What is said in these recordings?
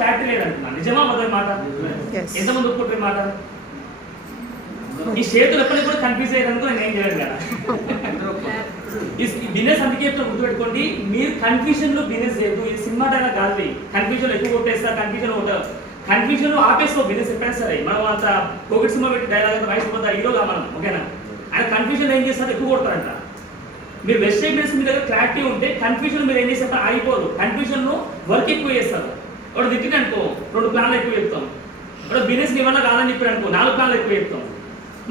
Clarity లేదంటున్నా. నిజమా మొదటి మాట? ఎంతమంది ఒప్పుకుంటారు మాట? ఈ చేతులు ఎప్పటికీ కూడా కన్ఫ్యూజ్ అయ్యారనుకో నేను ఏం చేయలేదు కదా. ఈ బిజినెస్ అందుకే చెప్తే గుర్తుపెట్టుకోండి, మీరు కన్ఫ్యూజన్ లో బిజినెస్ చేయదు. ఈ సినిమా డైలాగ్ కాదు, కన్ఫ్యూజన్ ఎక్కువ కొట్టేస్తా, కన్ఫ్యూజన్ లో ఆపేస్తావు బిజినెస్ ఎప్పుడైనా సరే. మనం అంత కోవిడ్ సినిమా పెట్టి డైలాగ్ వయసు పోతా హీరోగా మనం, ఓకేనా? ఆయన కన్ఫ్యూజన్ ఏం చేస్తారు, ఎక్కువ కొడతారంట. మీరు వెస్టర్న్ బిజినెస్ మీ దగ్గర క్లారిటీ ఉంటే కన్ఫ్యూజన్ మీరు ఏం చేస్తారు, ఆగిపోదు. కన్ఫ్యూజన్ లో వర్క్ ఎక్కువ చేస్తారు. ఒకటి తిట్టిన అనుకో 2 ప్లాన్లు ఎక్కువ చెప్తాం. ఒక బిజినెస్ నీ వల్ల కాదని చెప్పి అనుకో 4 ప్లాన్లు ఎక్కువ చెప్తాం.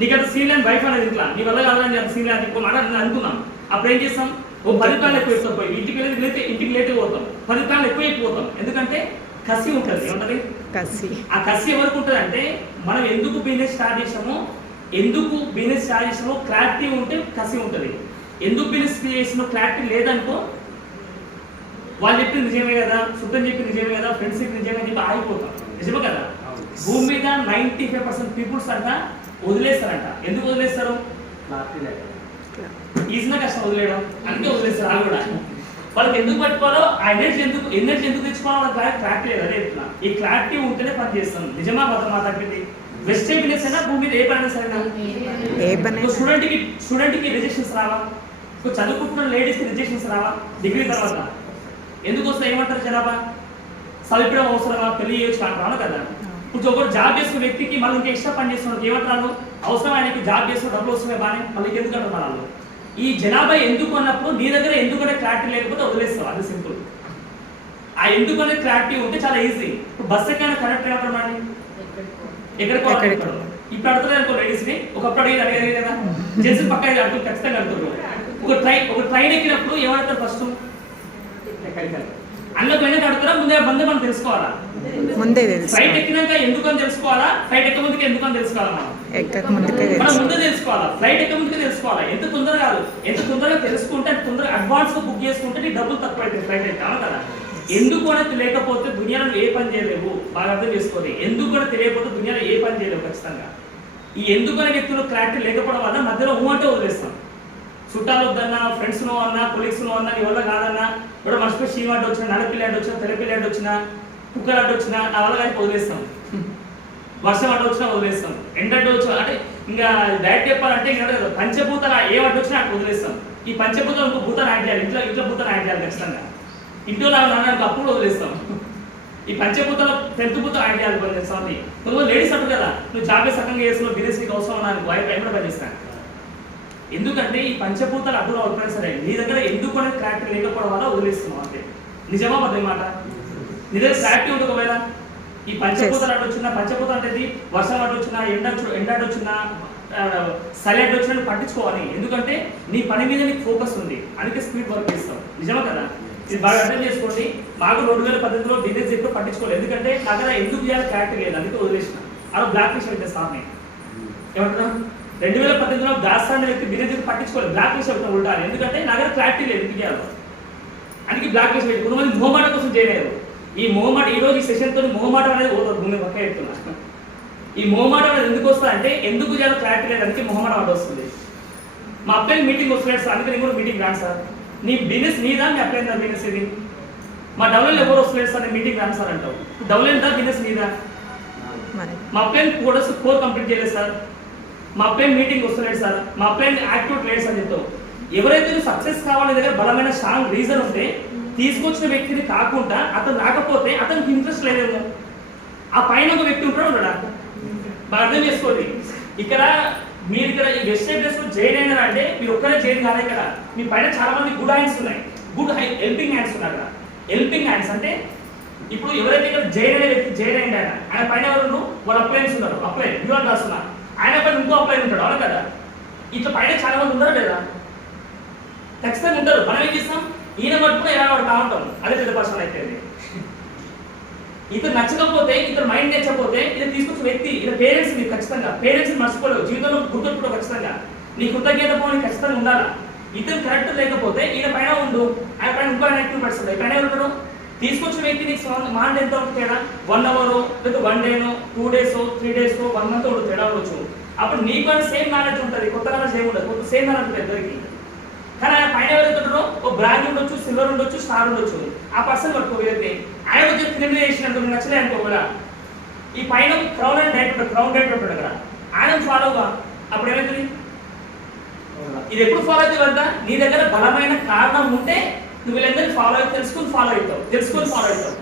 నీకంత సీన్ అండ్ వైఫ్ అనేది ఇట్లా నీ వల్ల కాదని సీన్ అని ఇంకో మాట అనుకున్నాం. అప్పుడు ఏం చేస్తాం, ఓ 10 ప్లాన్లు ఎక్కువ చెప్తాం. పోయి ఇంటికి లేట్గా పోతాం, 10 ప్లాన్లు ఎక్కువ అయిపోతాం. ఎందుకంటే కసి ఉంటుంది. ఏముంటది కసి? ఆ కసి ఎవరికి ఉంటుంది అంటే, మనం ఎందుకు బిజినెస్ స్టార్ట్ చేసామో క్లారిటీ ఉంటే కసి ఉంటుంది. ఎందుకు బిజినెస్ చేసినో క్లారిటీ లేదనుకో, వాళ్ళు చెప్పింది నిజమే కదా, సుతం చెప్పింది నిజమే కదా, ఫ్రెండ్స్ చెప్పి నిజమే చెప్పి ఆగిపోతాం. నిజమే కదా? భూమి మీద 95% పీపుల్స్ అంట వదిలేస్తారంట. ఎందుకు వదిలేస్తారు? ఈజీగా కష్టం వదిలేయడం, అందుకే వదిలేస్తారు. వాళ్ళు కూడా వాళ్ళకి ఎందుకు పట్టుకోవాలో, ఆ ఎనర్జీ ఎందుకు తెచ్చుకోవాలో వాళ్ళకి క్లారిటీ లేదు. అదే ఇట్లా ఈ క్లారిటీ ఉంటేనే పని చేస్తాం. నిజమా మాట తప్పింది? వెస్టర్న్ బిజినెస్ అయినా భూమి మీద ఏ పని సరైనా స్టూడెంట్కి రిజెక్షన్స్ రావా? చదువుకుంటున్న లేడీస్కి రిజెక్షన్స్ రావా? డిగ్రీ తర్వాత ఎందుకు వస్తాయి? ఏమంటారు జనాభా? చదివించడం అవసరమా? పెళ్లి చేయొచ్చు అంటారు కదా. ఇప్పుడు ఒకరు జాబ్ చేసిన వ్యక్తికి మళ్ళీ ఇంకా ఎక్స్ట్రా పని చేస్తున్నారు, ఏమంటారు? అవసరం, ఆయనకి జాబ్ చేస్తున్న డబ్బులు వస్తున్నాయి బాగానే, మళ్ళీ ఎందుకు అంటారు వాళ్ళు? ఈ జనాభా ఎందుకు అన్నప్పుడు నీ దగ్గర ఎందుకంటే క్లారిటీ లేకపోతే వదిలేస్తావు. అది సింపుల్. ఆ ఎందుకనే క్లారిటీ ఉంటే చాలా ఈజీ. ఇప్పుడు బస్ ఎక్కడైనా కరెక్ట్ ఏమంటారు? ఎక్కడికి ఇప్పుడు అడుగుతుంది అనుకో లేడీస్ ని. ఒకప్పుడు అడిగేది కదా, జెంట్స్ పక్క అడుగుతుంది, ఖచ్చితంగా అడుగుతారు. ఒక ట్రైన్ ఎక్కినప్పుడు ఏమంటారు? ఫస్ట్ అందులో పోయినాక అడుగుతారా, ముందే మనం తెలుసుకోవాలా? ఫ్లైట్ ఎక్కినాక ఎందుకని తెలుసుకోవాలా? ఫ్లైట్ ఎక్క ముందుకే ఎందుకని తెలుసుకోవాలా? మనం ముందే తెలుసుకోవాలా, ఫ్లైట్ ఎక్క ముందుకే తెలుసుకోవాలా. ఎంత తొందరగా తెలుసుకుంటే అంత తొందరగా అడ్వాన్స్ గా బుక్ చేసుకుంటే నీ డబ్బులు తక్కువ అయితే ఫ్లైట్ అయితే కదా. ఎందుకు అనేది లేకపోతే దునియాలో ఏ పని చేయలేవు. బాగా అర్థం చేసుకోండి. ఎందుకు కూడా తెలియకపోతే దునియాలో ఏ పని చేయలేవు ఖచ్చితంగా. ఈ ఎందుకు అనే వ్యక్తులు క్లారిటీ లేకపోవడం వల్ల మధ్యలో అంటే వదిలేస్తాం. చుట్టాలు వద్దన్నా, ఫ్రెండ్స్ నో అన్నా, కొలీగ్స్ నో అన్నా, నీ వల్ల కాదన్నా, ఇప్పుడు మర్చిపోయి షీమ్ అడ్డు వచ్చినా, నల్లపిల్లి అడ్డు వచ్చినా, తెల్లపిల్లి అడ్డు వచ్చినా, కుక్కలు అడ్డు వచ్చినా, నా వల్ల కానీ వదిలేస్తాం. వర్షం అడ్డు వచ్చినా వదిలేస్తాం. ఎండ అడ్డు వచ్చినా అంటే ఇంకా డైరెక్ట్ చెప్పాలంటే ఇంకా పంచభూతాలు ఏం అడ్డు వచ్చినా అక్కడ వదిలేస్తాం. ఈ పంచభూతాలు ఇంకో భూతాన్ని యాడ్ చేయాలి, ఇంట్లో భూతాన్ని యాడ్ చేయాలి ఖచ్చితంగా. ఇంట్లో నాన్నకు అప్పుడు వదిలేస్తాం. ఈ పంచభూతాలు 10th భూతం యాడ్ చేయాలి పని చేస్తాం. కొంతమంది లేడీస్ అంటారు కదా, నువ్వు జాబే సగంగా చేస్తున్నావు, బిజినెస్ నీకు అవసరం నాకు వైఫ్ కూడా పని చేస్తాను. ఎందుకంటే ఈ పంచభూతాలు అడ్డు అవుతున్నాయి సరే, నీ దగ్గర ఎందుకు అనేది క్లారిటీ లేకపోవడం వల్ల వదిలేస్తున్నావు అంతే. నిజమా పద్ధతి మాట? నీ దగ్గర క్లారిటీ ఉంటుంది. ఒకవేళ ఈ పంచభూతాలు అడ్డు వచ్చినా, పంచభూతం అంటే వర్షం అడ్డు వచ్చినా, ఎండ అడ్డు వచ్చినా, చలి అడ్డు వచ్చినా పట్టించుకోవాలి. ఎందుకంటే నీ పని మీద నీకు ఫోకస్ ఉంది, అందుకే స్పీడ్ వర్క్ చేస్తావు. నిజమా కదా? ఇది బాగా అర్థం చేసుకోండి. మాకు 2018లో బిజినెస్ ఎప్పుడు పట్టించుకోలేదు, ఎందుకంటే నా దగ్గర ఎందుకు చేయాలి క్లారిటీ లేదు, అందుకే వదిలేసిన. అలా బ్లాక్ లిస్ట్ అయితే సార్ని ఏమంటున్నా 2018లో దాస్తాన్ని వ్యక్తి బిజినెస్ పట్టించుకోలేదు, బ్లాక్ లిస్ట్ అవుతున్నా ఉంటారు. ఎందుకంటే నా దగ్గర క్లారిటీ లేదు ఎందుకు చేయాలి, అందుకే బ్లాక్ లిస్ట్ పెట్టి కొంతమంది మొహమాట కోసం చేయలేదు. ఈ మొహమాట ఈరోజు ఈ సెషన్తో మొహమాట అనేది భూమి పక్క ఎత్తున్నా. ఈ మొహమాట అనేది ఎందుకు వస్తా అంటే ఎందుకు చేయాలో క్లారిటీ లేదు, అందుకే మొహమాట అడ్డు వస్తుంది. మా అబ్బాయి మీటింగ్ వస్తున్నాడు సార్, అందుకే నేను కూడా మీటింగ్ రాను సార్. నీ బిజినెస్ నీదా, మీ అప్లైన్ దా బిజినెస్ ఇది? మా డౌన్లైన్ ఎవరు వస్తలేదు సార్, నేను మీటింగ్ రాను సార్ అంటావు. డౌన్లైన్ దా బిజినెస్ నీదా? మా అప్లైన్ కోర్ కంప్లీట్ చేయలేదు సార్, మా అప్లైన్ మీటింగ్ వస్తలేదు సార్, మా అప్లైన్ యాక్టివ్ లేదు సార్ చెప్తావు. ఎవరైతే సక్సెస్ కావాలి దగ్గర బలమైన స్ట్రాంగ్ రీజన్ ఉంటే తీసుకొచ్చిన వ్యక్తిని కాకుండా అతను రాకపోతే అతనికి ఇంట్రెస్ట్ లేదేమో. ఆ పైన ఒక వ్యక్తి ఉంటాడు ఉన్నాడా? బాగా అర్థం చేసుకోండి. ఇక్కడ మీరు ఇక్కడ ఈ వెస్టర్న్ డ్రెస్ జైన్ అయినారా అంటే మీరు ఒక్కరే జైన్ కాదు. ఇక్కడ మీ పైన చాలా మంది గుడ్ హ్యాండ్స్ ఉన్నాయి, గుడ్ హెల్పింగ్ హ్యాండ్స్ ఉన్నాయి. అక్కడ హెల్పింగ్ హ్యాండ్స్ అంటే ఇప్పుడు ఎవరైతే ఇక్కడ జైన్ అనే వ్యక్తి జైన్ అయింది ఆయన పైన ఎవరు వాళ్ళ అప్లైన్స్ ఉన్నారు, అప్లైన్ న్యూఆర్ రాస్తున్నా, ఆయన పైన ఇంకో అప్లైన్ ఉంటాడు అవును కదా. ఇట్లా పైన చాలా మంది ఉన్నారా లేదా? ఖచ్చితంగా ఉంటారు. మనం ఏం చేస్తాం, ఈయన పట్టుకుని ఎలా పడతా ఉంటాం. అదే పెద్ద పర్సన్ అయితే ఇతను నచ్చకపోతే, ఇతను మైండ్ నచ్చకపోతే ఇతను తీసుకొచ్చిన వ్యక్తి ఇతర పేరెంట్స్ మీరు ఖచ్చితంగా పేరెంట్స్ మర్చిపోలేవు, జీవితంలో గుర్తుపెట్టుకో ఖచ్చితంగా. నీ కృతజ్ఞత పోనీ ఖచ్చితంగా ఉండాలా. ఇతను కరెక్ట్ లేకపోతే ఈయన పైన ఉండు, ఆయన పైన ఇంకో యాక్టివ్ పర్సన్ పైన ఉంటాడు. తీసుకొచ్చిన వ్యక్తి నీకు మాట ఎంత ఉంటుంది తేడా? 1 hour లేదా 1 day 2 days 3 days 1 month ఉంటుంది తేడా ఉండొచ్చు. అప్పుడు నీకు సేమ్ నాలెడ్జ్ ఉంటుంది, కొత్త నాలెడ్జ్ ఏమి ఉండదు, కొత్త సేమ్ నాలెడ్జ్ ఉంటుంది ఇద్దరికి. కానీ ఆయన పైన ఎవరైతుంటారో ఓ బ్రాండ్ ఉండొచ్చు, సిల్వర్ ఉండొచ్చు, స్టార్ ఉండొచ్చు, ఆ పర్సన్ పట్టుకోగలిగితే ఆయన వచ్చి క్రిమినల్ చేసినట్టు నచ్చలే అనుకో కదా, ఈ పైన క్రౌన్ అండ్ డైట్ ఉంటాడు, క్రౌన్ డైట్ ఉంటాడు కదా, ఆయన ఫాలోగా అప్పుడు ఏమవుతుంది? ఇది ఎప్పుడు ఫాలో అవుతావు అంట? నీ దగ్గర బలమైన కారణం ఉంటే నువ్వు వీళ్ళందరినీ ఫాలో అయితే తెలుసుకుని ఫాలో అవుతావు.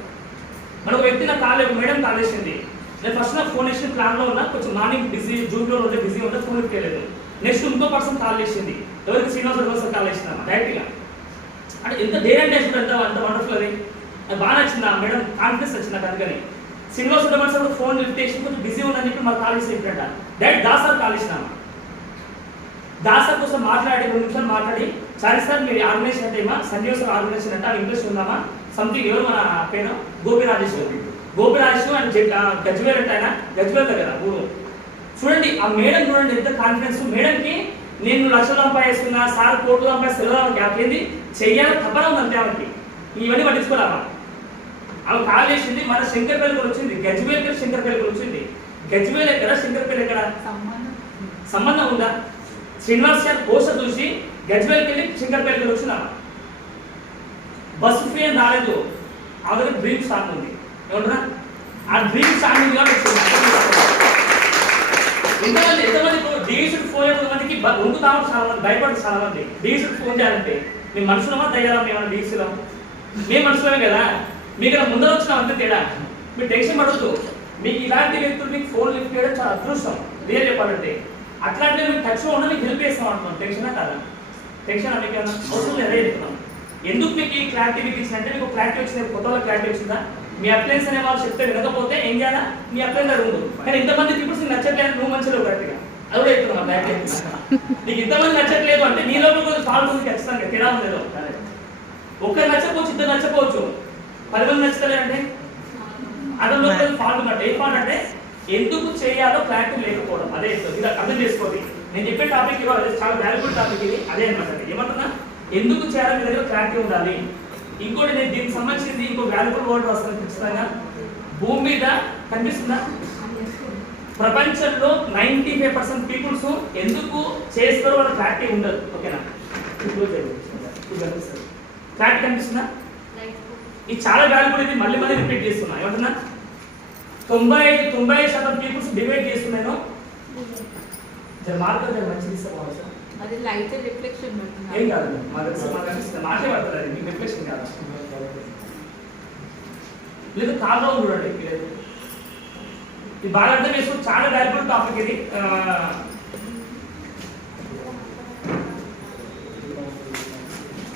మనకు వ్యక్తి నాకు కాలేదు, మేడం కాల్ చేసింది, నేను ఫస్ట్ నాకు ఫోన్ చేసిన ప్లాన్లో ఉన్నా, కొంచెం మార్నింగ్ బిజీ, జూన్లో ఉంటే బిజీ ఉంటే ఫోన్ చేయలేదు. నెక్స్ట్ ఇంకో పర్సన్ కాల్ చేసింది, ఎవరికి శ్రీనివాస కాల్ చేసిన డైరెక్ట్గా. అంటే ఎంత డేర్ అంటే ఎంత వండర్ఫుల్ అది బాగా నచ్చింది మేడం, కాన్ఫిడెన్స్ వచ్చింది నాకు. అందుకని శ్రీనివాస ఫోన్ లిఫ్ట్ చేసి కొంచెం బిజీ ఉందని చెప్పి మాకు కాల్ చేసి చెప్పాడ డైరెక్ట్ దాసార్ కాల్ చేసినా. దాసార్ కోసం మాట్లాడి 2 నిమిషాలు మాట్లాడి, సారీ సార్ మీరు ఆర్గనైజేషన్ అంటే ఏమా సన్నివాస ఆర్గనైజేషన్ అంటే ఇంట్రెస్ట్ ఉందామా సంథింగ్, ఎవరు మన పేరు గోపిరాజేశ్వర్ అని గజ్వేల్ అంటే ఆయన గజ్వేల్ దగ్గర ఊరు. చూడండి ఆ మేడం, చూడండి ఎంత కాన్ఫిడెన్స్ మేడంకి. నేను లక్షలు సంపాదిస్తున్నా, సార్ కోట్లు సంపాదిస్తున్నా, ఏంది చెయ్యాలి తప్పన ఉందంటే ఆమెకి. ఇవన్నీ పట్టించుకోరామా? ఆమె కాల్ చేసింది, మన శంకర్పల్లి కూడా వచ్చింది, గజ్వేల్ దగ్గర శంకర్పల్లి కూడా వచ్చింది. గజ్వేల్ ఎక్కడ, శంకర్పల్లి ఎక్కడ సంబంధం ఉందా? శ్రీనివాస్ గారి పోస్టర్ చూసి గజ్వేల్కి వెళ్ళి శంకర్పల్లికి వచ్చిన బస్సు ఫ్రీ అని రాలేదు, ఆ దగ్గర డ్రీమ్ సాంగ్ ఉంది. ఏమంటున్నా? ఆ డ్రీమ్ సాంగ్ ఉంది కాబట్టి ఎంతమంది డీసుడు ఫోన్ చేయడం మందికి వండుతాము, చాలా మంది భయపడి, చాలా మంది డీసుడు ఫోన్ చేయాలంటే మేము మనుషులమా దయ్యాలా? మేము డీసులో మేము మనుషులమే కదా, మీకు ఇలా ముందర వచ్చినాం అంతే తేడా. మీరు టెన్షన్ పడద్దు, మీకు ఇలాంటి వ్యక్తులు మీకు ఫోన్ లిఫ్ట్ చేయడం చాలా అదృష్టం. రియల్ చెప్పాలంటే అట్లాంటి మీకు టచ్లో ఉన్న మీకు హెల్ప్ చేస్తాం అంటున్నాం. టెన్షనా కాదా? టెన్షన్ మీకు ఏమన్నా అవసరం లేదా చెప్తున్నాం. ఎందుకు మీకు ఈ క్లారిటీ మీకు ఇచ్చిందంటే, మీకు క్లారిటీ వచ్చింది, కొత్తలో క్లారిటీ వచ్చిందా? మీ అప్లయన్స్ అనే వాళ్ళు చెప్తే వినకపోతే ఏం చేయాలా? మీ అప్లయన్స్ అడుగు. కానీ ఇంతమంది పీపుల్స్ నీకు నచ్చట్లేదు, నువ్వు మంచిలో కరెక్ట్గా అది కూడా చెప్తున్నాం. నీకు ఇంతమంది నచ్చట్లేదు అంటే నీ లోపల కొంచెం ఫాల్ట్ ఉంది, ఖచ్చితంగా తేడా ఉందేదో. ఒక్కరు నచ్చకపోవచ్చు, ఇద్దరు నచ్చకపోవచ్చు, 10 మంది నచ్చలేదంటే అందులో ఫాల్ట్ ఉన్నట్టు. ఏ ఫాల్ట్ అంటే ఎందుకు చేయాలో క్లారిటీ లేకపోవడం. అదే ఇలా అర్థం చేసుకోండి. నేను చెప్పే టాపిక్ ఇవాళ చాలా వాల్యుబుల్ టాపిక్ ఇది. అదే అనమాట. ఏమంటున్నా? ఎందుకు చేయాలో మీ దగ్గర క్లారిటీ ఉండాలి. ఇంకోటి నేను దీనికి సంబంధించింది ఇంకో వాల్యుబుల్ వర్డ్ వస్తుంది ఖచ్చితంగా. భూమి మీద కనిపిస్తుందా? ప్రపంచంలో 95% పీపుల్స్ ఎందుకు చేస్తారో వాళ్ళ క్లారిటీ ఉండదు. ఓకేనా? క్లారిటీ కనిపిస్తుందా? ఇది చాలా వాల్యుబుల్. ఇది మళ్ళీ మళ్ళీ రిపీట్ చేస్తున్నా. ఏమంటున్నా? 95% పీపుల్స్ డిబేట్ చేస్తున్నాను. మార్కర్ మంచిది ఇస్తాను. అది లైట్ రిఫ్లెక్షన్ పడుతుంది. ఏం కాదు, మాకే పడుతుంది, అది మీకు రిఫ్లెక్షన్ కాదు. లేదు కాల్లో చూడండి, ఇది బాగా అర్థం చేసుకో. చాలా వాల్యుబుల్ టాపిక్ ఇది.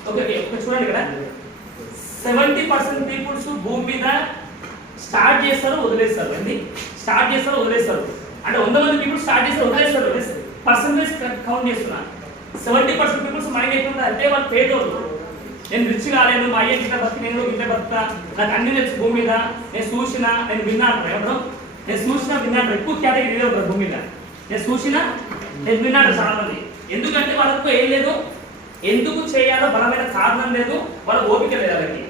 ఓకే చూడండి ఇక్కడ 70% పీపుల్స్ భూమి మీద స్టార్ట్ చేస్తారు, వదిలేస్తారు. ఏంటి? స్టార్ట్ చేస్తారు, వదిలేస్తారు. అంటే 100 మంది పీపుల్ స్టార్ట్ చేస్తారు, వదిలేస్తారు. పర్సంటేజ్ కౌంట్ చేస్తున్నా. 70% పీపుల్స్ మైండ్ ఎట్లుంటుంది అంటే వాళ్ళు పేదోళ్ళు. నేను రిచ్ కాలేను, మా అయ్య గిట్ల బతికి, నేను గిట్ల బతుకుతా, నాకు అన్ని తెలుసు భూమి మీద, నేను చూసినా, నేను విన్నాను. ఎవరు? నేను చూసినా, విన్నాను. ఎక్కువ కేటగిరీ ఇదే ఉంటారు భూమి మీద. నేను చూసినా, నేను విన్నాను చాలా మంది. ఎందుకంటే వాళ్ళకు ఏం లేదు, ఎందుకు చేయాలో బలమైన కారణం లేదు, వాళ్ళ ఓపిక లేదు వాళ్ళకి.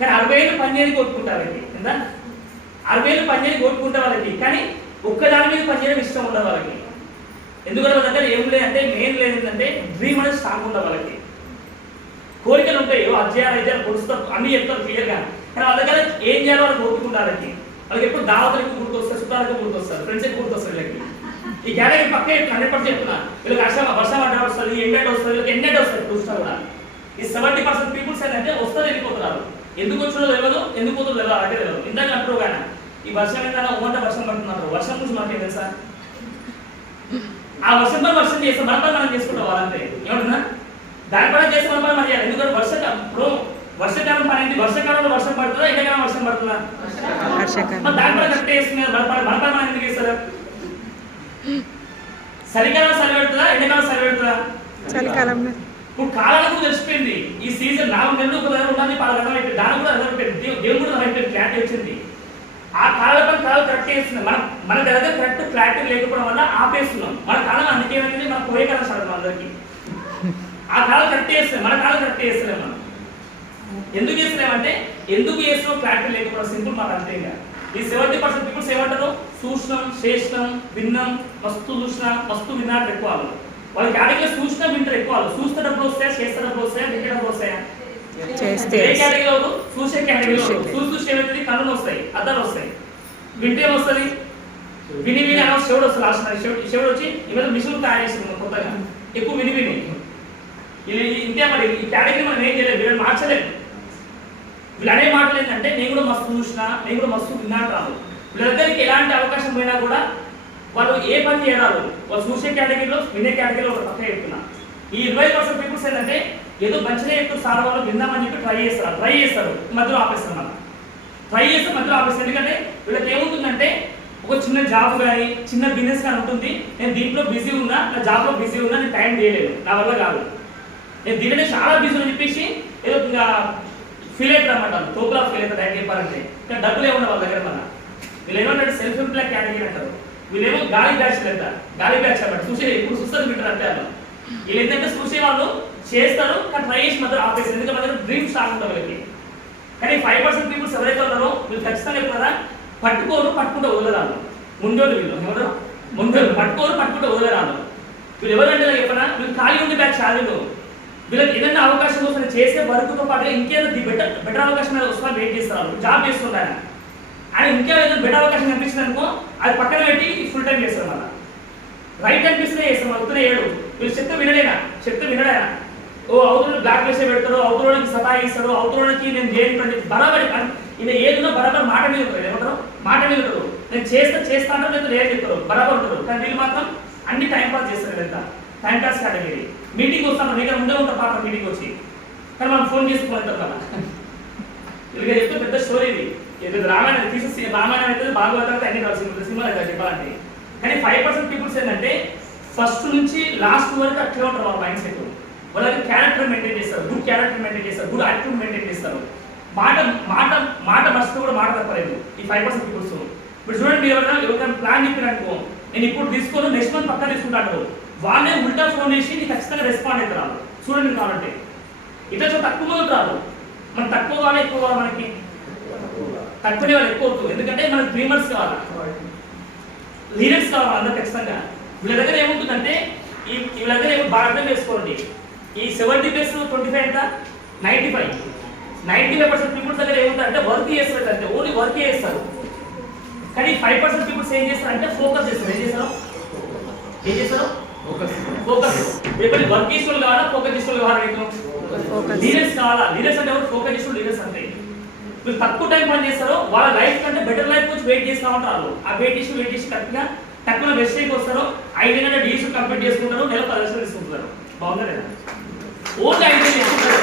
కానీ 60 ఏళ్ళు పని చేయడానికి కొట్టుకుంటారు. వాళ్ళకి ఎంత 60 ఏళ్ళు పని చేయడానికి కొట్టుకుంటే వాళ్ళకి, కానీ ఒక్కదాని మీద పని చేయడం ఇష్టం ఉండదు వాళ్ళకి. ఎందుకంటే వాళ్ళ దగ్గర ఏం లేదంటే, మెయిన్ లేదంటే డ్రీమ్ అనేది స్ట్రాంగ్ ఉండదు వాళ్ళకి. కోరికలు ఉంటాయి, అధ్యాయాలు పొడుస్తారు, అన్ని చెప్తారు క్లియర్గా. కానీ వాళ్ళ దగ్గర ఏం చేయాలో వాళ్ళకి ఓపుకుంటారు. వాళ్ళకి ఎప్పుడు దావతలకు గుర్తొస్తారు, చుట్టాలకు గుర్తొస్తారు, ఫ్రెండ్స్కి గుర్తొస్తారు. వీళ్ళకి ఈ కేటగిరీ పక్కే 100% చెప్తున్నా. వీళ్ళకి వర్షం అడ్డా వస్తుంది, ఎండట వస్తుంది, వీళ్ళకి ఎండట వస్తుంది. చూస్తా కూడా ఈ 70% పీపుల్స్ ఏంటంటే వస్తారు, వెళ్ళిపోతున్నారు. ఎందుకు వచ్చినో తెలియదు, ఎందుకు పోతుందో తెలియదు, అలాగే తెలియదు. ఇందాక అంటారు కానీ ఈ వర్షం ఏంటన్నా ఓంట వర్షం పడుతున్నారు. వర్షం గురించి మనకేం తెలుసా? ఆ వర్షం పని వర్షం చేస్తే మన పని మనం చేసుకుంటాం. వాళ్ళంటే ఏమంటున్నా? దాని పని చేస్తే మన పని మనం చేయాలి. ఎందుకంటే వర్షకాలం పని ఏంటి? వర్షకాలంలో వర్షం పడుతుందా, ఎండాకాలం వర్షం పడుతుందా? దాని పని కరెక్ట్ చేస్తున్నారు. మన పని మనం ఎందుకు చేస్తారు? చలికాలం చలి పెడుతుందా, ఎండాకాలం చలి పెడుతుందా? చలికాలంలో. ఇప్పుడు కాలాలకు తెలిసిపోయింది. ఈ సీజన్ 4 నెలలు ఒక దగ్గర ఉండాలి, 10 గంటలు అయిపోయింది. దాని కూడా అయిపోయింది, దేవుడు కూడా అయిపోయింది, క్లారిటీ వచ్చింది. ఆ కాలాల పని కాలం కరెక్ట్ చేస్తున్నాం. మన దగ్గర కరెక్ట్ క్లారిటీ లేకపోవడం వల్ల ఆపేస్తున్నాం. మన కాలం అందుకే ఏమైంది, మన పోయే కాలం సార్ అందరికీ. ఆ కాలం కరెక్ట్ చేస్తున్నాం, మన కాలం కరెక్ట్ చేస్తున్నాం. మనం ఎందుకు చేస్తున్నామంటే, ఎందుకు చేస్తున్నాం క్లారిటీ లేకపోవడం. సింపుల్ మాట అంతే. ఈ 70% పీపుల్స్ ఏమంటారు? చూసినాం, చేసినాం, విన్నాం, మస్తు చూసినా, మస్తు విన్నాడు ఎక్కువ. వాళ్ళ కేటగిరీలో చూసినా వింటారు ఎక్కువ. వాళ్ళు చూస్తున్నప్పుడు వస్తాయా, చేస్తున్నప్పుడు వస్తాయా, వింటేటప్పుడు వస్తాయా? ఏ కేటగిరీలో? చూసే కేటగిరీలో. చూస్తూ ఏమవుతుంది? కన్నులు వస్తాయి, అద్దాలు వస్తాయి. వింటే ఏమొస్తుంది? విని విని అలా శివుడు వస్తుంది. లాస్ట్ శివుడు వచ్చి ఇవాళ మిషన్ తయారు చేస్తుంది కొత్తగా. ఎక్కువ విని విని ఇంతే. మరి ఈ కేటగిరీ మనం ఏం చేయలేదు, వీళ్ళని మార్చలేదు. వీళ్ళు అనే మాటలు ఏంటంటే నేను కూడా మస్తు చూసినా, నేను కూడా మస్తు విన్నాను రాదు. వీళ్ళందరికీ ఎలాంటి అవకాశం పోయినా కూడా వాళ్ళు ఏ పని చేయరాదు. వాళ్ళు చూసే కేటగిరీలో, వినే కేటగిరీలో ఒక పక్క చెప్తున్నా. ఈ 20% పీపుల్స్ ఏంటంటే ఏదో మంచిగా చెప్తారు సార్, వాళ్ళు విందామని చెప్పి ట్రై చేస్తారు, మధ్యలో ఆపేస్తారు. మనం ట్రై చేస్తే మధ్యలో ఆపేస్తారు. ఎందుకంటే వీళ్ళకి ఏముంటుందంటే ఒక చిన్న జాబ్ కానీ చిన్న బిజినెస్ కానీ ఉంటుంది. నేను దీంట్లో బిజీ ఉన్నా, నా జాబ్లో బిజీ ఉన్నా, నేను టైం చేయలేదు, నా వల్ల కాదు, నేను దీంట్లో చాలా బిజీ అని చెప్పేసి ఏదో ఇంకా ఫీల్ అవుతారు అన్నమాట. తోపులా ఫీల్ అవుతారు. ఆయన చెప్పాలంటే ఇంకా డబ్బులు ఏమన్నా వాళ్ళ దగ్గర. మన వీళ్ళు ఏమంటారు సెల్ఫ్ ఎంప్లాయ్ కేటగిరీ అంటారు. వీళ్ళేమో గాలి బ్యాచ్ లేదా గాలి బ్యాచ్ అన్నమాట. చూసే ఇప్పుడు చూస్తారు వింటారు అంతే. వాళ్ళు వీళ్ళు ఏంటంటే చూసే వాళ్ళు చేస్తారు కానీ ట్రై చేసి మధ్య ఆపేస్తారు. ఎందుకంటే మన దగ్గర డ్రీమ్ స్టార్ట్ ఉంటుంది వీళ్ళకి. కానీ 5% పీపుల్స్ ఎవరైతే ఉన్నారో వీళ్ళు ఖచ్చితంగా చెప్తారా, పట్టుకుంటే వదలరాదు. ముందోళ్ళు వీళ్ళు ఎవరు? ముందోళ్ళు పట్టుకుంటే వదలరాదు. వీళ్ళు ఎవరంటే చెప్పనా, వీళ్ళు ఖాళీ ఉండి బ్యాచ్ చాలు. వీళ్ళకి ఏదైనా అవకాశం కోసం చేసే వర్క్తో పాటుగా ఇంకేదో బెటర్ అవకాశం మీద వస్తున్నా వెయిట్ చేస్తారు. జాబ్ చేస్తుంటారు ఆయన ఇంకేదో బెటర్ అవకాశం కనిపించింది అనుకో, అది పక్కన పెట్టి ఫుల్ టైం చేస్తారు. మన రైట్ అనిపిస్తే చేస్తాం, అవుతున్నా ఏడు. వీళ్ళు చెప్తే వినడైనా ఓ అవతల బ్లాక్ లిస్ట్ పెడతారు, అవతలకి సతాయిస్తారు, అవతలకి నేను చేయని బరాబరి ఇది ఏదున్నా బరాబర్ మాట మీద ఉంటారు. ఏమంటారు? మాట మీద ఉంటారు. నేను చేస్తా అంటారు, లేదా లేదు చెప్తారు, బరాబర్ ఉంటారు. కానీ వీళ్ళు మాత్రం అన్ని టైం పాస్ చేస్తారు. ఎంత టైం పాస్ కేటగిరీ. మీటింగ్ వస్తాను దగ్గర ఉంటారు పాప మీటింగ్ వచ్చి, కానీ మనం ఫోన్ చేసుకుంటాం కదా. వీళ్ళకి చెప్తే పెద్ద స్టోరీ ఇది. ఏదో రామాయణం తీసేసి రామాయణం అయితే భాగవతం అన్ని రాసింది సినిమా అయితే చెప్పాలంటే. కానీ 5% పీపుల్స్ ఏంటంటే ఫస్ట్ నుంచి లాస్ట్ వరకు అట్లే ఉంటారు. వాళ్ళ మైండ్ సెట్ వాళ్ళకి క్యారెక్టర్ మెయింటైన్ చేస్తారు, గుడ్ క్యారెక్టర్ మెయింటైన్ చేస్తారు, గుడ్ యాటిట్యూడ్ మెయింటైన్ చేస్తారు. మాట మస్తు కూడా మాట తప్పలేదు ఈ 5% పీపుల్స్. ఇప్పుడు చూడండి, మీరు ఎవరైనా ప్లాన్ చెప్పినట్టుకో, నేను ఇప్పుడు తీసుకోను నెక్స్ట్ మంత్ పక్కా తీసుకుంటాను, వాళ్ళే ఉల్టా ఫోన్ చేసి నీకు ఖచ్చితంగా రెస్పాండ్ అవుతారు. రాదు చూడండి కాబట్టి ఇట్లా తక్కువ మంది రాదు. మనం తక్కువ కావాలి, ఎక్కువ కావాలి. మనకి తక్కువనే వాళ్ళు ఎక్కువ అవుతుంది. ఎందుకంటే మనకు డ్రీమర్స్ కావాలి, లీడర్స్ కావాలి అందరూ ఖచ్చితంగా. వీళ్ళ దగ్గర ఏముంటుందంటే వీళ్ళ దగ్గర ఏమో బాగా అర్థం చేసుకోండి. ఈ 70+25 ఎంత? 95% పీపుల్స్ దగ్గర ఏముంటారంటే వర్క్ చేస్తారు అంటే ఓన్లీ వర్క్ చేస్తారు. కానీ 5% పీపుల్స్ ఏం చేస్తారంటే ఫోకస్ చేస్తారు. ఏం చేస్తారు? ఫోకస్. రేపు వర్క్ చేసిన కావాలా, ఫోకస్ చేసిన కావాలా? లీడర్స్ కావాలా. లీడర్స్ అంటే ఎవరు? ఫోకస్ చేసిన లీడర్స్ అంటే మీరు తక్కువ టైం పని చేస్తారో వాళ్ళ లైఫ్ కంటే బెటర్ లైఫ్ వచ్చి వెయిట్ చేస్తూ ఉంటారు. ఆ వెయిట్ చేసి కరెక్ట్గా తక్కువ వెస్టేజ్కి వస్తారు. 5 నెలల డీస్ కంప్లీట్ చేసుకుంటారు, నెల 10 లక్షలు తీసుకుంటారు. బాగుందా లేదా? ఓన్లీ 5 నెలలు చేసుకుంటారు.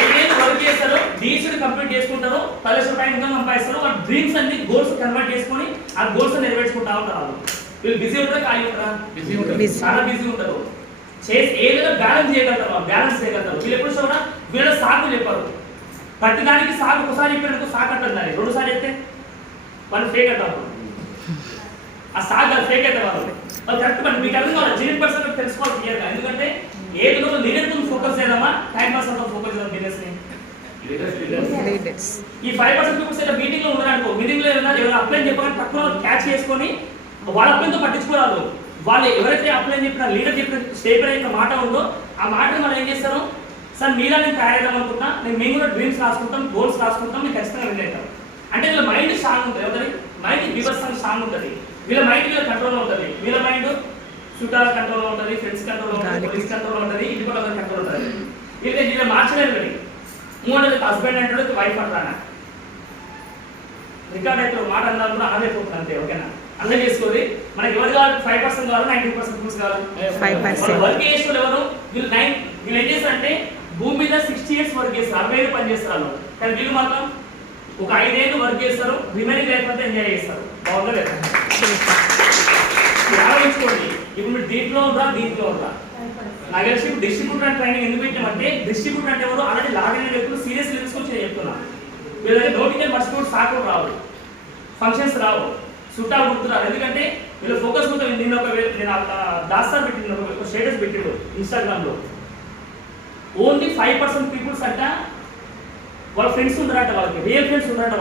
5 నెలలు వర్క్ చేస్తారు, డీస్ కంప్లీట్ చేసుకుంటారు, 10 లక్షల రూపాయలు ఇన్కమ్ సంపాదిస్తారు. వాళ్ళ డ్రీమ్స్ అన్ని గోల్స్ కన్వర్ట్ చేసుకొని ఆ గోల్స్ నెరవేర్చుకుంటా ఉంటారు. వీళ్ళు బిజీ ఉంటారా, ఖాళీ ఉంటారా? చాలా బిజీ ఉంటారు. ఏదైనా బ్యాలెన్స్ చేయగలుగుతారు. వీళ్ళు ఎప్పుడు కూడా వీళ్ళ సాకు చెప్పారు. ప్రతిదానికి సాగు ఒకసారి చెప్పినట్టు సాగు అంటారు, దాన్ని 2 సార్లు చెప్తే వాళ్ళు ఫేక్ అంటారు. ఆ సాగు ఫేక్ అయితే వాళ్ళు కరెక్ట్. మరి మీకు అర్థం కావాలి, జెన్యూన్ పర్సన్ తెలుసుకోవాలి క్లియర్గా. ఎందుకంటే ఏదో లీడర్తో ఫోకస్ చేద్దామా, టైం పాస్ అంతా ఫోకస్ చేద్దాం బిజినెస్ ని. ఈ 5% పీపుల్స్ అయితే మీటింగ్ లో ఉన్నారనుకో, మీటింగ్ లో ఎవరైనా అప్లై చెప్పగానే తక్కువ క్యాచ్ చేసుకొని వాళ్ళ అప్లైతో పట్టించుకోరాదు. వాళ్ళు ఎవరైతే అప్లై చెప్పిన లీడర్ చెప్పిన స్టేట్ యొక్క మాట ఉందో ఆ మాటని మనం ఏం చేస్తారు, సార్ మీలా నేను తయారవుదాం అనుకుంటా, మేము కూడా డ్రీమ్స్ రాసుకుంటాం, గోల్స్ రాసుకుంటాం, మీకు ఖచ్చితంగా విన్ అవుతాం అంటే వీళ్ళ మైండ్ స్ట్రాంగ్ ఉంటుంది. ఎవరి మైండ్ బీభత్సంగా స్ట్రాంగ్ ఉంటుంది. వీళ్ళ మైండ్ వీళ్ళ కంట్రోల్లో ఉంటుంది. వీళ్ళ మైండ్ చుట్టాల కంట్రోల్లో ఉంటుంది, ఫ్రెండ్స్ కంట్రోల్లో ఉంటుంది, పోలీస్ కంట్రోల్లో ఉంటుంది, ఇంటి పక్కల కంట్రోల్ ఉంటుంది. వీళ్ళు మార్చలేదు. వీళ్ళు మూడు హస్బెండ్ అంటే వైఫ్ అంటారా రికార్డ్ అయితే మాట అన్నారు కూడా అనలేకపోతుంది అంతే. ఓకేనా? అర్థం చేసుకోవాలి. మనకి ఎవరు కావాలి? 5% కావాలి, 90% రూల్స్ కావాలి. వర్క్ చేసిన ఎవరు? వీళ్ళు ఏం చేస్తారంటే భూమి మీద 60 years వర్క్ చేస్తారు, 60 ఏళ్ళు పని చేస్తారు. కానీ వీళ్ళు మాత్రం ఒక 5 ఏళ్ళు వర్క్ చేస్తారు, రిమైనింగ్ లైఫ్ అంతా ఎంజాయ్ చేస్తారు. బాగుందా లేదా? ఆలోచించుకోండి. ఇప్పుడు మీరు దీంట్లో ఉందా, నాకు తెలిసి డిస్ట్రిబ్యూటర్ అండ్ ట్రైనింగ్ ఎందుకు పెట్టామంటే, డిస్ట్రిబ్యూటర్ అంటే ఎవరు? ఆల్రెడీ లాగిన వ్యక్తులు సీరియస్ తీసుకొచ్చి చెప్తున్నా. వీళ్ళకి నోటికే మర్చిపోయి సాకు రావు, ఫంక్షన్స్ రావు, చుట్టాలు గుర్తురారు. ఎందుకంటే వీళ్ళు ఫోకస్ కూడా నేను దాస్తార్ పెట్టిన ఒక స్టేటస్ పెట్టాడు ఇన్స్టాగ్రామ్ లో. ఓన్లీ 5% పీపుల్స్ అంట వాళ్ళ ఫ్రెండ్స్ ఉన్నారంట, వాళ్ళకి రియల్ ఫ్రెండ్స్ ఉన్నారంట.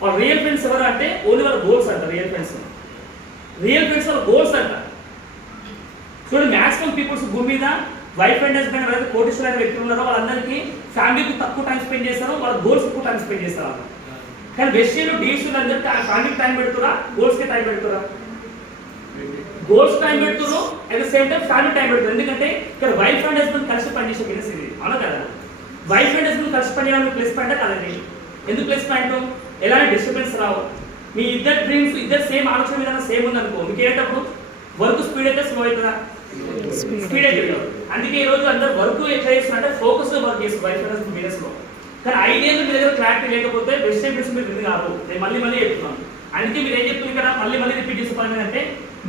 వాళ్ళ రియల్ ఫ్రెండ్స్ ఎవరు అంటే ఓన్లీ వాళ్ళ గోల్స్ అంట. రియల్ ఫ్రెండ్స్ వాళ్ళ గోల్స్ అంట. చూడండి మాక్సిమం పీపుల్స్ భూమి మీద వైఫ్ అండ్ హస్బెండ్ ఎవరైతే కోటీశ్వరైన వ్యక్తులు ఉన్నారో వాళ్ళందరికీ ఫ్యామిలీకి తక్కువ టైం స్పెండ్ చేస్తారో వాళ్ళ గోల్స్ ఎక్కువ టైం స్పెండ్ చేస్తారు. కానీ వెస్టీలు డీసీలు అందరూ ఫ్యామిలీకి టైం పెడుతురా, గోల్స్కి టైం పెడుతురా? గోల్స్ టైం పెడుతున్నారు, at the same time family time పెడుతున్నారు. ఎందుకంటే ఇక్కడ వైఫ్ అండ్ హస్బెండ్ కలిసి పనిచేసే బిజినెస్ ఇది, అవునా కదా? వైఫ్ అండ్ హస్బెండ్ కలిసి పనిచేయడానికి ప్లస్ పాయింట్ కదండి. ఎందుకు ప్లస్ పాయింట్? ఎలాంటి డిస్టర్బెన్స్ రావు. మీ ఇద్దరు డ్రీమ్స్, ఇద్దరు సేమ్ ఆలోచన విధానం సేమ్ ఉందనుకో, మీకు ఏంటప్పుడు వర్క్ స్పీడ్ అయితే స్లో అవుతుందా? స్పీడ్ అయితే. అందుకే ఈ రోజు అందరు వర్క్ ఎట్లా చేస్తున్నారంటే ఫోకస్ గా వర్క్ చేస్తారు వైఫ్ అండ్ హస్బెండ్ బిజినెస్ లో. కానీ 5 ఏళ్ళు మీ దగ్గర క్లారిటీ లేకపోతే వెజిటేబుల్స్ మీరు విన్ కాదు. నేను మళ్ళీ చెప్తున్నాను. అందుకే మీరు ఏం చెప్తుంది ఇక్కడ మళ్ళీ రిపీట్ చేసే పని ఏంటంటే,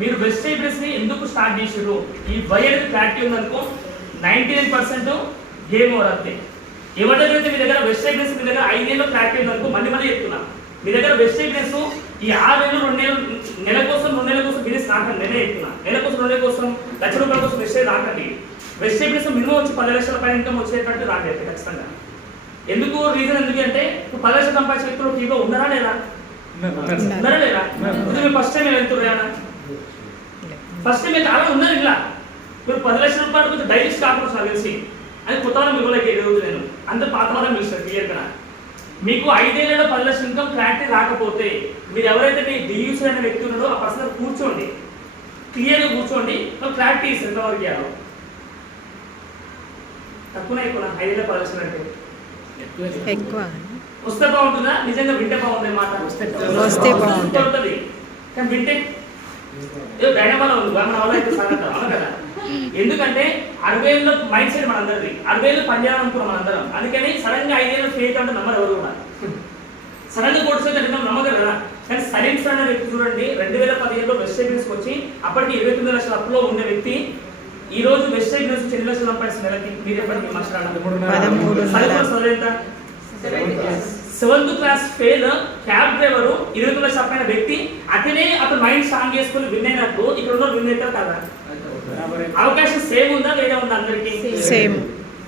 మీరు వెజిటేబుల్స్ ని ఎందుకు స్టార్ట్ చేసారు, ఈ వై అనేది క్లారిటీ ఉందనుకో 99% గేమ్ ఓవర్ అంతే. ఎవరిదైతే మీ దగ్గర వెజిటేబుల్స్ మీ దగ్గర 5 ఏళ్ళు క్లారిటీ ఉందనుకో, మళ్ళీ చెప్తున్నా, మీ దగ్గర వెజిటేబుల్స్ ఈ 6 ఏళ్ళు 2 నెలలు నెల కోసం 2 నెలల కోసం బిజినెస్ రాకండి. నేనే చెప్తున్నా, నెల కోసం 2 నెలల కోసం లక్ష రూపాయల కోసం వెజిటేబుల్ రాకండి. వెజిటేబుల్స్ మినిమం వచ్చి 10 లక్షల పైన ఇన్కమ్ వచ్చేటట్టు రాకండి ఖచ్చితంగా. ఎందుకు రీజన్ ఎందుకంటే 10 లక్షలు సంపాదించే వ్యక్తులు టీవో ఉన్నారా లేదా? ఉన్నారా లేదా? మీరు ఫస్ట్ టైం వెళ్తున్నారు, ఫస్ట్ టైం అయితే అలా ఉన్నారు. ఇలా మీరు 10 లక్షల రూపాయలు కొంచెం డైలీ స్టాక్ వచ్చి నాకు తెలిసి అది కొత్త వాళ్ళ మీరు ఈ రోజు నేను అంత పాత వాళ్ళ మీరు క్లియర్గా మీకు 5 ఏళ్ళలో 10 లక్షల ఇన్కమ్ క్లారిటీ రాకపోతే మీరు ఎవరైతే మీ డియూస్ అయిన వ్యక్తి ఉన్నారో ఆ పర్సన్ కూర్చోండి, క్లియర్గా కూర్చోండి, క్లారిటీ ఇస్తుంది ఎంతవరకు ఇవ్వాలో. తక్కువనే ఎక్కువ 5 ఏళ్ళ 10 లక్షలు అంటే ఎక్కువ వస్తే బాగుంటుందా? నిజంగా వింటే బాగుంది మాట, వస్తే బాగుంటుంది. కానీ వింటే ఏదో డైనమాలో ఉంది మన వల్ల అయితే సాగంటాం, అవును కదా? ఎందుకంటే 60 ఏళ్ళ మైండ్ సెట్ మనందరిది, 60 ఏళ్ళు పని చేయాలనుకున్నాం మనందరం. అందుకని సడన్ గా 5 ఏళ్ళు ఫేక్ అంటే నమ్మరు ఎవరు కూడా. సడన్ గా కోర్సు నమ్మదు కదా. కానీ సైలెన్స్ అనే వ్యక్తి చూడండి 2015లో వెజిటేబుల్స్కి వచ్చి అప్పటికి 29 లక్షల అప్పులో ఉండే వ్యక్తి ఈ రోజు వెజిటేబుల్స్ 10 లక్షలు సంపాదించిన నెలకి మీరు ఎప్పటికీ మాట్లాడాలి. 7th class fail cab driver 29 లక్షల అప్పైన వ్యక్తి అతను మైండ్ స్ట్రాంగ్ చేసుకుని విన్ అయినప్పుడు ఇక్కడ ఉన్న విన్ అవుతారు కదా. అవకాశం సేమ్ ఉందా లేదా ఉందా? అందరికీ సేమ్.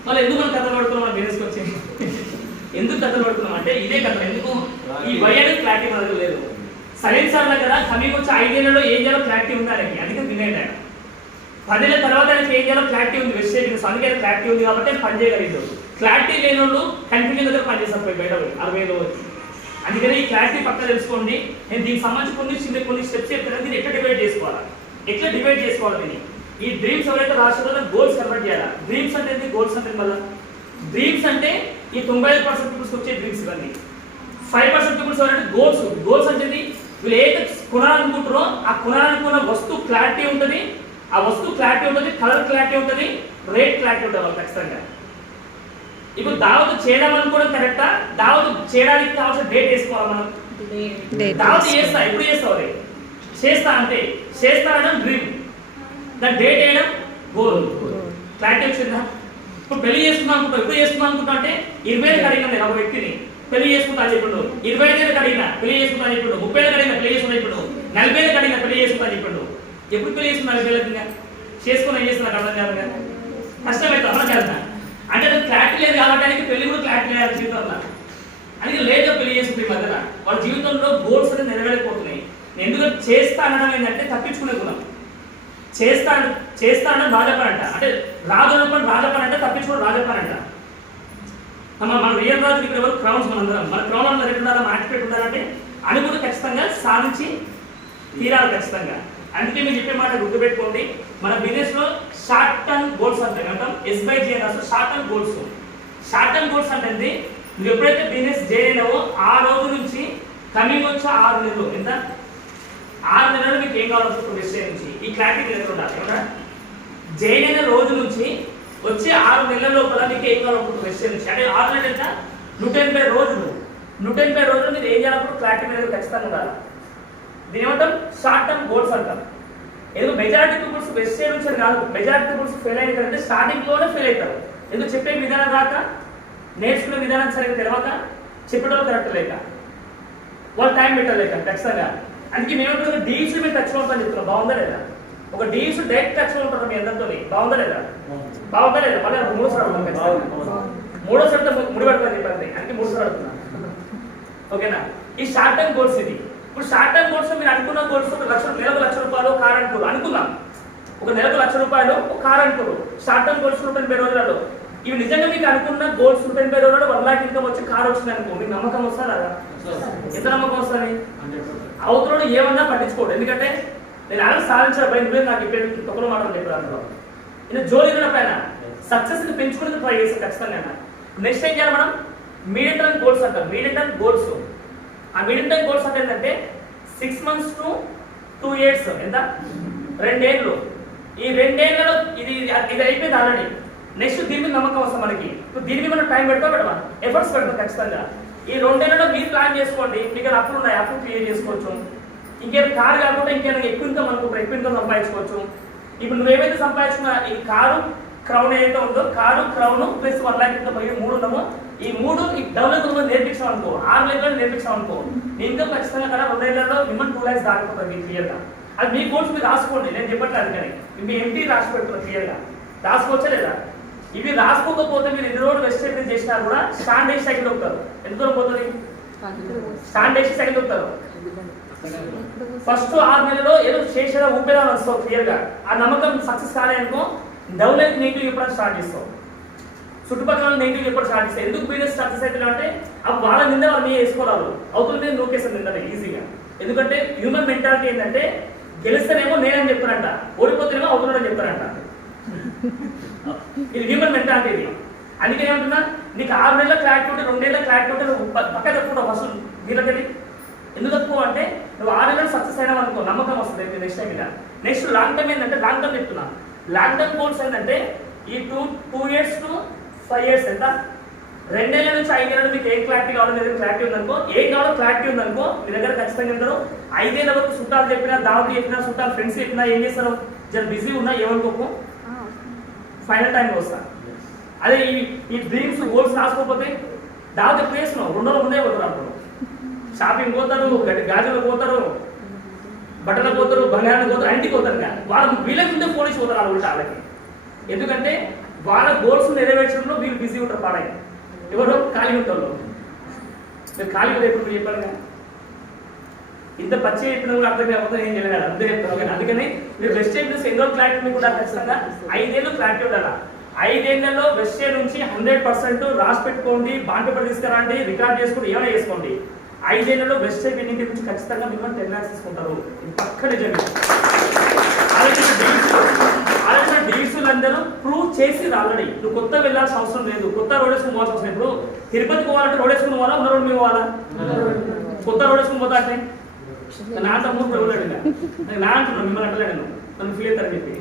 వాళ్ళు ఎందుకు మనం కథలు పడుతున్నాం మన బిజినెస్కి వచ్చి? ఎందుకు కథలు పడుతున్నాం అంటే ఇదే కథ. ఎందుకు ఈ వై అనేది క్లారిటీ మన దగ్గర లేదు. సైలెన్స్ సార్ దగ్గర కమింగ్ వచ్చి 5 ఏళ్లలో ఏం చేయాలో క్లారిటీ ఉంది ఆయనకి, అందుకే విన్ అయ్యాడు. 10 ఏళ్ళ తర్వాత ఆయనకి ఏం చేయాలో క్లారిటీ ఉంది వెజిటేబుల్స్, అందుకే క్లారిటీ ఉంది కాబట్టి ఆయన పని చేయగలిగాడు. క్లారిటీ లేని వాళ్ళు కన్ఫ్యూజన్ దగ్గర పనిచేస్తారు బయట 60 ఏళ్ళు వచ్చి. అందుకని ఈ క్లారిటీ పక్క తెలుసుకోండి. నేను దీనికి సంబంధించి కొన్ని స్టెప్స్ చెప్తాను, దీన్ని ఎట్లా డివైడ్ చేసుకోవాలి, దీన్ని ఈ డ్రీమ్స్ ఎవరైతే రాష్ట్రంలో గోల్స్ కన్వర్ట్ చేయాలి. డ్రీమ్స్ అంటే గోల్స్ అంటే మళ్ళీ డ్రీమ్స్ అంటే ఈ 95% పీపుల్స్కి వచ్చే డ్రీమ్స్ ఇవన్నీ. 5% పీపుల్స్ ఎవరంటే గోల్స్ అంటే వీళ్ళు ఏదైతే కొనాలనుకుంటారో ఆ కొనాలనుకున్న వస్తువు క్లారిటీ ఉంటుంది, ఆ వస్తువు క్లారిటీ ఉంటుంది, కలర్ క్లారిటీ ఉంటుంది, రేట్ క్లారిటీ ఉంటుంది వాళ్ళు ఖచ్చితంగా. ఇప్పుడు దావత్ చేయడం అనుకోవడం కరెక్టా? దావత్ చేయడానికి కావాల్సిన డేట్ వేసుకోవాలి మనం. దావత్ చేస్తా ఎప్పుడు చేస్తావు? చేస్తా అంటే చేస్తా అనడం డ్రీమ్, దాని డేట్ వేయడం గోల్. క్లారిటీ వచ్చిందా? ఇప్పుడు పెళ్లి చేసుకుందాం అనుకుంటా, ఎప్పుడు చేసుకుందాం అనుకుంటా అంటే 20 ఏళ్ళకి అడిగిన నేను ఒక వ్యక్తిని పెళ్లి చేసుకుంటా అని చెప్పిండు. 25 ఏళ్ళకి అడిగిన పెళ్లి చేసుకుంటా అని చెప్పిండు. 30 ఏళ్ళకి అడిగిన పెళ్లి చేసుకుంటా చెప్పిండు. 40 ఏళ్ళకి అడిగిన పెళ్లి చేసుకుంటా అని చెప్పిండు. ఎప్పుడు పెళ్లి చేసుకున్నా 40 ఏళ్ళకి చేసుకుని ఏం చేస్తున్నా అర్థం కాదు కదా, కష్టమైతే అర్థం కాదు. అంటే అది క్లారిటీ లేదు కాబట్టి పెళ్లి కూడా క్లారిటీ లేదు జీవితంలో. అందుకే లేట్గా పెళ్లి చేసుకుంటే ఈ మధ్యన వాళ్ళ జీవితంలో గోల్స్ అనేది నెరవేరిపోతున్నాయి. ఎందుకంటే చేస్తా అనడం ఏంటంటే తప్పించుకునే గుణం. చేస్తా అనడం రాజపనంట, అంటే రాజపని అంటే తప్పించుకోవడం రాజపనంట. మన రియల్ రాజు ఇక్కడ ఎవరు? క్రౌన్స్. మనందరం మన క్రౌన్ ఎక్కడ ఉండాలి, మార్కెట్ ఉండాలంటే అనుకుంటే ఖచ్చితంగా సాధించి తీరాలి ఖచ్చితంగా. అందుకే మీరు చెప్పే మాట గుర్తుపెట్టుకోండి, మన బిజినెస్ లో షార్ట్ టర్మ్ గోల్స్ అంటే అంటాం. SBG అని రాస్తారు short term goals. Short term goals అంటే నువ్వు ఎప్పుడైతే బిజినెస్ చేయలేవో ఆ రోజు నుంచి కమింగ్ వచ్చి 6 నెలలు, ఎంత 6 నెలలు మీకు ఏం కావాలనుకుంటున్న విషయం నుంచి ఈ క్లారిటీ ఎక్కడ ఉండాలి ఏమన్నా? జైన్ రోజు నుంచి వచ్చే 6 నెలల లోపల మీకు ఏం కావాలనుకుంటున్న విషయం నుంచి, అంటే 6 నెలలు ఎంత 180 రోజులు. 180 రోజులు మీరు ఏం చేయాలనుకుంటున్న క్లారిటీ మీద ఖచ్చితంగా ఉండాలి. దీని ఏమంటాం? షార్ట్ టర్మ్ గోల్స్ అంటాం. ఎందుకు మెజారిటీ పీపుల్స్ వెస్ట్ సైడ్ నుంచి కాదు, మెజారిటీ పీపుల్స్ ఫెయిల్ అయ్యారంటే స్టార్టింగ్లోనే ఫెయిల్ అవుతారు. ఎందుకు చెప్పే విధానం రాక, నేర్చుకునే విధానం సరిగ్గా తెలియక, చెప్పడం కరెక్ట్ లేక, వాళ్ళు టైం పెట్టలేక ఖచ్చితంగా. అందుకే మేము డీల్స్ మీరు టచ్ అవుతాను చెప్తున్నాం. బాగుందా లేదా? ఒక డీల్స్ డైరెక్ట్ టచ్ ఉంటారు మీ అందరితో. బాగుందా లేదా? మళ్ళీ 3 సార్లు అడుగుతాను. 3వ సార్లు ముడి పెడతాను చెప్పండి, అందుకే 3 సార్లు అడుగుతున్నాను. ఓకేనా? ఈ షార్ట్ టర్మ్ గోల్స్ ఇది. ఇప్పుడు షార్ట్ టర్మ్ గోల్స్ మీరు అనుకున్న గోల్స్ నెలకు 1,00,000 రూపాయలు కార్ అనుకున్నాం. ఒక నెలకు ₹1,00,000 ఒక కార్ అనుకోరు, షార్ట్ టర్మ్ గోల్స్ 180 రోజులలో. ఇవి నిజంగా మీకు అనుకున్న గోల్స్ 180 రోజులలో 1 లాక్ ఇన్కమ్ వచ్చి కార్ వచ్చింది అనుకో, మీకు నమ్మకం వస్తుందా? ఎంత నమ్మకం వస్తుంది? అవతల ఏమన్నా పట్టించుకోడు. ఎందుకంటే నేను ఆయన సాధించిన భయం నాకు ఇప్పుడు తొక్కలో మాటలు చెప్పారు. నేను జోలి పైన సక్సెస్ ని పెంచుకునేది ట్రై చేస్తాను ఖచ్చితంగా. నెక్స్ట్ ఏం చేయాలి మనం? మీడియం టర్మ్ గోల్స్ అంటారు. మీడియం టర్మ్ గోల్స్, ఆ మీడియం టర్మ్ గోల్స్ అంటే ఏంటంటే 6 months to 2 years, ఎంత 2 ఏళ్ళు. ఈ 2 ఏళ్ళలో ఇది అయిపోయింది ఆల్రెడీ. నెక్స్ట్ దీని మీద నమ్మకం వస్తుంది మనకి. దీని మీద మనం టైం పెట్టమా, ఎఫర్ట్స్ పెడతాం ఖచ్చితంగా. ఈ 2 ఏళ్ళలో మీరు ప్లాన్ చేసుకోండి. మీకు అప్పులు ఉన్నాయి, అప్పులు క్లియర్ చేసుకోవచ్చు. ఇంకేమైనా కారు కాకుండా ఇంకేమైనా ఎక్కువ ఇన్కమ్ అనుకుంటారు, ఎక్కువ ఇన్కమ్ సంపాదించుకోవచ్చు. ఇప్పుడు నువ్వేమైతే సంపాదించుకున్నా ఈ కారు క్రౌన్ ఏదైతే ఉందో, కారు క్రౌన్ ప్లస్ 1 లాక్ ఇన్కమ్ 3 ఉన్నామో, ఈ 3 ఈ డెవలప్ నేర్పించాం అనుకో, 6 నెలలు నేర్పించాం అనుకో, ఇన్కమ్ ఖచ్చితంగా కదా 2 ఏళ్లలో మినిమం 2 lakhs దాటిపోతుంది మీకు క్లియర్గా. అది మీ గోల్స్ మీరు రాసుకోండి, నేను చెప్పట్లేదు. కానీ మీ ఎంపీ రాసి పెడుతున్నారు క్లియర్గా. రాసుకోవచ్చా లేదా? ఇవి రాసుకోకపోతే మీరు ఎన్ని రోజులు వెస్ట్ చేసినా కూడా స్టాండ్ వేసి సెకండ్ అవుతారు. ఎంత దూరం పోతుంది? స్టాండ్ వేసి సెకండ్ అవుతారు. ఫస్ట్ 6 నెలలో ఏదో చేసేదా ఊపేదా వస్తావు క్లియర్గా. ఆ నమ్మకం సక్సెస్ కాలే అనుకో, డెవలప్ నెగిటివ్ చెప్పడం స్టార్ట్ చేస్తావు. చుట్టుపక్కల నెగిటివ్ చెప్పడం స్టార్ట్ చేస్తావు. ఎందుకు బిజినెస్ సక్సెస్ అయితే అంటే అప్పుడు వాళ్ళ నింద వాళ్ళు మీద వేసుకోవాలి, అవుతుంది నేను నోకేసాను నిందనే ఈజీగా. ఎందుకంటే హ్యూమన్ మెంటాలిటీ ఏంటంటే గెలిస్తేనేమో నేనని చెప్తారంట, ఓడిపోతేనేమో అవుతున్నాడని చెప్తారంట. ఇది హ్యూమన్ మెంటాలిటీ ఇది. అందుకే ఏమంటున్నా, నీకు 6 నెలల క్లారిటీ ఉంటే 2 ఏళ్ళ క్లారిటీ ఉంటే నువ్వు పక్క తప్పుకుంటావు ఫస్ట్ వీళ్ళకి. ఎందుకు తక్కువ అంటే నువ్వు 6 నెలలు సక్సెస్ అయినా అనుకో, నమ్మకం వస్తుంది నెక్స్ట్ టైం మీద. నెక్స్ట్ లాంగ్ టర్మ్ ఏంటంటే, లాంగ్ టర్మ్ చెప్తున్నా, లాంగ్ టర్మ్ గోల్స్ ఏంటంటే ఈ 2 years to 5 years, ఎంత 2 ఏళ్ళ నుంచి 5 ఏళ్ళ మీకు ఏం క్లారిటీ కావాలో మీ దగ్గర క్లారిటీ ఉందనుకో, ఏం కావాలో క్లారిటీ ఉందనుకో, మీ దగ్గర ఖచ్చితంగా ఉంటారు. 5 ఏళ్ళ వరకు చుట్టాలు చెప్పినా, దావతి చెప్పినా, చుట్టాలు ఫ్రెండ్స్ చెప్పినా ఏం చేస్తారు, జర బిజీ ఉన్నా ఏమనుకోకు, ఫైనల్ టైంలో వస్తా. అదే ఈ డ్రీమ్స్ గోల్స్ రాసుకోకపోతే దావతి ప్లేస్ 2 రోజులు ముందే పోతారు. అప్పుడు షాపింగ్ పోతారు, గాజులు పోతారు, బట్టలు పోతారు, బంగారానికి పోతారు, ఇంటికి పోతారు. వాళ్ళు వీళ్ళ ముందే పోలీసు పోతారు వాళ్ళు వాళ్ళకి. ఎందుకంటే వాళ్ళ గోల్స్ నెరవేర్చడంలో వీళ్ళు బిజీ ఉంటారు. పాడై ఎవరో ఖాళీ ఉంటారు. మీరు ఖాళీ ఎప్పుడు మీరు చెప్పారు ఇంత పచ్చి చెప్పిన కూడా అర్థం కాకపోతే ఏం చేయలేదు, అర్థం చెప్తారు. కానీ అందుకని మీరు వెస్ట్ బిజినెస్ ఎన్నో క్లారిటీ కూడా ఖచ్చితంగా 5 ఏళ్ళు క్లారిటీ ఉండాలి. 5 ఏళ్లలో వెస్ట్ నుంచి 100% రాసి పెట్టుకోండి, బాండ్ పేపర్ తీసుకురండి, రికార్డ్ చేసుకుని ఏమైనా చేసుకోండి. 5 ఏళ్లలో వెస్ట్ బిల్డింగ్ నుంచి ఖచ్చితంగా మినిమం 10 lakhs తీసుకుంటారు. పక్క నిజంగా అలాగే డీల్స్ అందరూ ప్రూవ్ చేసి ఆల్రెడీ. నువ్వు కొత్త వెళ్ళాల్సిన అవసరం లేదు, కొత్త రోడ్ వేసుకుని పోవాల్సిన అవసరం. ఇప్పుడు తిరుపతికి పోవాలంటే రోడ్ వేసుకుని పోవాలా, ఉన్న రోడ్ మీద పోవాలా? కొత్త రోడ్ వేసుకుని పోతా అంటే నా తమ్ముడు వెళ్ళాడు, నా అంటున్నాను, మిమ్మల్ని అంటలేను, నన్ను ఫీల్ అవుతారని చెప్పి.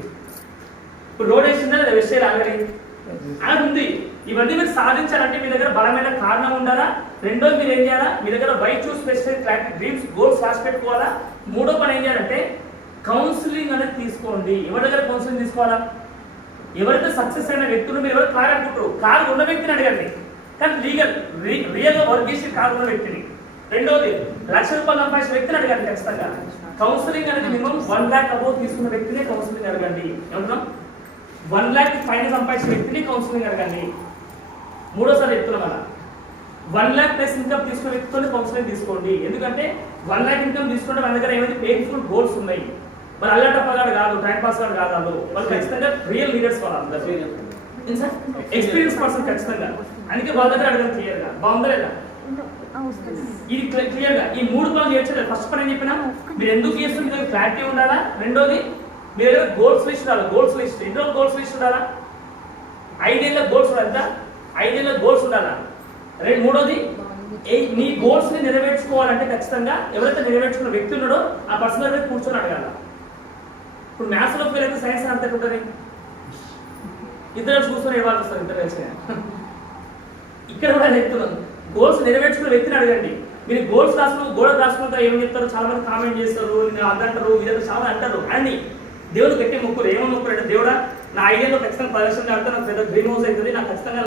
ఇప్పుడు రోడ్ వేసిందా లేదా వెస్ట్ ఆల్రెడీ అలా ఉంది. ఇవన్నీ మీరు సాధించాలంటే మీ దగ్గర బలమైన కారణం ఉండాలా. రెండోది మీరు ఏం చేయాలా, మీ దగ్గర by choose specific clarity dreams goals రాసి పెట్టుకోవాలా. మూడో పని ఏం చేయాలంటే కౌన్సిలింగ్ అనేది తీసుకోండి. ఎవరి దగ్గర కౌన్సిలింగ్ తీసుకోవాలా? ఎవరైతే సక్సెస్ అయిన వ్యక్తులు, మీరు ఎవరు కారు అనుకుంటారు, కారు ఉన్న వ్యక్తిని అడగండి, కానీ రియల్గా వర్క్ చేసి కారు ఉన్న వ్యక్తిని. రెండోది ₹1,00,000 సంపాదించిన వ్యక్తిని అడగండి ఖచ్చితంగా. కౌన్సిలింగ్ అనేది మినిమం 1 lakh అబౌవ్ తీసుకున్న వ్యక్తిని కౌన్సిలింగ్ అడగండి. ఏమంటున్నాం? 1 lakh పైన సంపాదించిన వ్యక్తిని కౌన్సిలింగ్ అడగండి. మూడోసారి చెప్తున్నాం అలా 1 lakh ప్లస్ ఇన్కమ్ తీసుకునే వ్యక్తితో కౌన్సిలింగ్ తీసుకోండి. ఎందుకంటే 1 lakh ఇన్కమ్ తీసుకుంటే మన దగ్గర ఏమైతే పెయిన్ఫుల్ గోల్స్ ఉన్నాయి. మరి అల్లటప్పగాడు కాదు, టైం పాస్ గారు కాదు, వాళ్ళు ఖచ్చితంగా రియల్ లీడర్స్ వాళ్ళు, ఎక్స్పీరియన్స్ పర్సన్ ఖచ్చితంగా. అందుకే వాళ్ళ దగ్గర అడగడం క్లియర్గా. బాగుందా లేదా? ఇది క్లియర్గా ఈ 3 పనులు చేయొచ్చు. ఫస్ట్ పని ఏం చెప్పినా, మీరు ఎందుకు చేస్తుంది మీకు క్లారిటీ ఉండాలా. రెండోది మీ దగ్గర గోల్స్ లిస్ట్ ఉండాలి. గోల్స్ లిస్ట్ ఎన్ని రోజులు గోల్స్ లిస్ట్ ఉండాలా? 5 ఏళ్ళ గోల్స్ ఉండాలి. 5 ఏళ్ళ గోల్స్ ఉండాలా. మూడోది నీ గోల్స్ ని నెరవేర్చుకోవాలంటే ఖచ్చితంగా ఎవరైతే నెరవేర్చుకున్న వ్యక్తి ఉన్నాడో ఆ పర్సన్ దగ్గర కూర్చొని అడగాల. ఇప్పుడు మ్యాథ్స్ లో ఫెయిల్ అయితే సైన్స్ అంతే ఉంటుంది. ఇద్దరు చూసుకొని ఇవ్వాలి వస్తారు, ఇద్దరు కలిసి. ఇక్కడ కూడా చెప్తున్నాను, గోల్స్ నెరవేర్చుకున్న వ్యక్తిని అడగండి. మీరు గోల్స్ రాసుకుని గోడ రాసుకుంటా ఏమని చెప్తారు, చాలా మంది కామెంట్ చేస్తారు, అదంటారు, ఇదంతా చాలా అంటారు. అండి దేవుడు గట్టి మొక్కులు ఏమో మొక్కులు అంటే, దేవుడా నా 5 ఏళ్ళలో ఖచ్చితంగా ప్రదర్శన ఆడితే నాకు పెద్ద డ్రీమ్ హౌస్ అవుతుంది, నాకు ఖచ్చితంగా